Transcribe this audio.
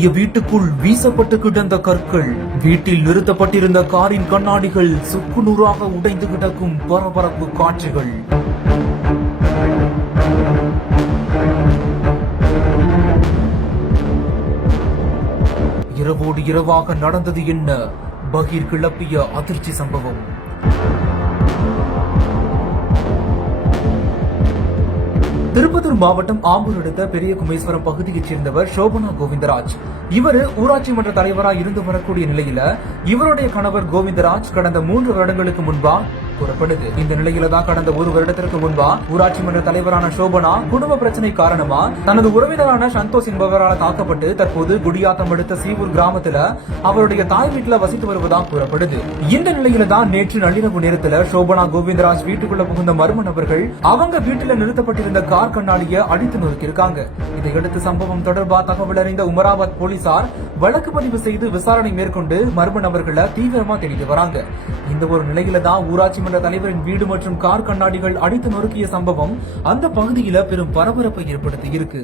அவருடைய வீட்டுக்குள் வீசப்பட்டு கிடந்த கற்கள், வீட்டில் நிறுத்தப்பட்டிருந்த காரின் கண்ணாடிகள் சுக்குநூறாக உடைந்து கிடக்கும் பரபரப்பு காட்சிகள். இரவோடு இரவாக நடந்தது என்ன? பகீர் கிளப்பிய அதிர்ச்சி சம்பவம். திருப்பத்தூர் மாவட்டம் ஆம்பூர் அடுத்த பெரிய குமேஸ்வரம் பகுதியைச் சேர்ந்தவர் சோபனா கோவிந்தராஜ். இவர் ஊராட்சி மன்ற தலைவராக இருந்து வரக்கூடிய நிலையில இவருடைய கணவர் கோவிந்தராஜ் கடந்த 3 வருடங்களுக்கு முன்பா கூறப்படுது. இந்த நிலையில தான் கடந்த 1 வருடத்திற்கு முன்பா ஊராட்சி மன்ற தலைவரான சோபனா குடும்ப பிரச்சனை காரணமா தனது உறவினரான சந்தோஷ் என்பவரால் தாக்கப்பட்டு தற்போது குடியாத்தம் அடுத்த சீவூர் கிராமத்துல அவருடைய தாய் வீட்டுல வசித்து வருவதாக கூறப்படுது. இந்த நிலையில தான் நேற்று நள்ளிரவு நேரத்துல சோபனா கோவிந்தராஜ் வீட்டுக்குள்ள புகுந்த மர்ம நபர்கள் அவங்க வீட்டுல நிறுத்தப்பட்டிருந்த கார் கண்ணாடியை அடித்து நொறுக்கியிருக்காங்க. இதையடுத்து சம்பவம் தொடர்பாக தகவல் அறிந்த உமராபாத் போலீசார் வழக்கு பதிவு செய்து விசாரணை மேற்கொண்டு மர்ம நபர்களை தீவிரமா தேடிட்டு வராங்க. இந்த ஒரு நிலையில தான் ஊராட்சி மன்ற தலைவரின் வீடு மற்றும் கார் கண்ணாடிகள் அடித்து நொறுக்கிய சம்பவம் அந்த பகுதியில பெரும் பரபரப்பை ஏற்படுத்தி இருக்கு.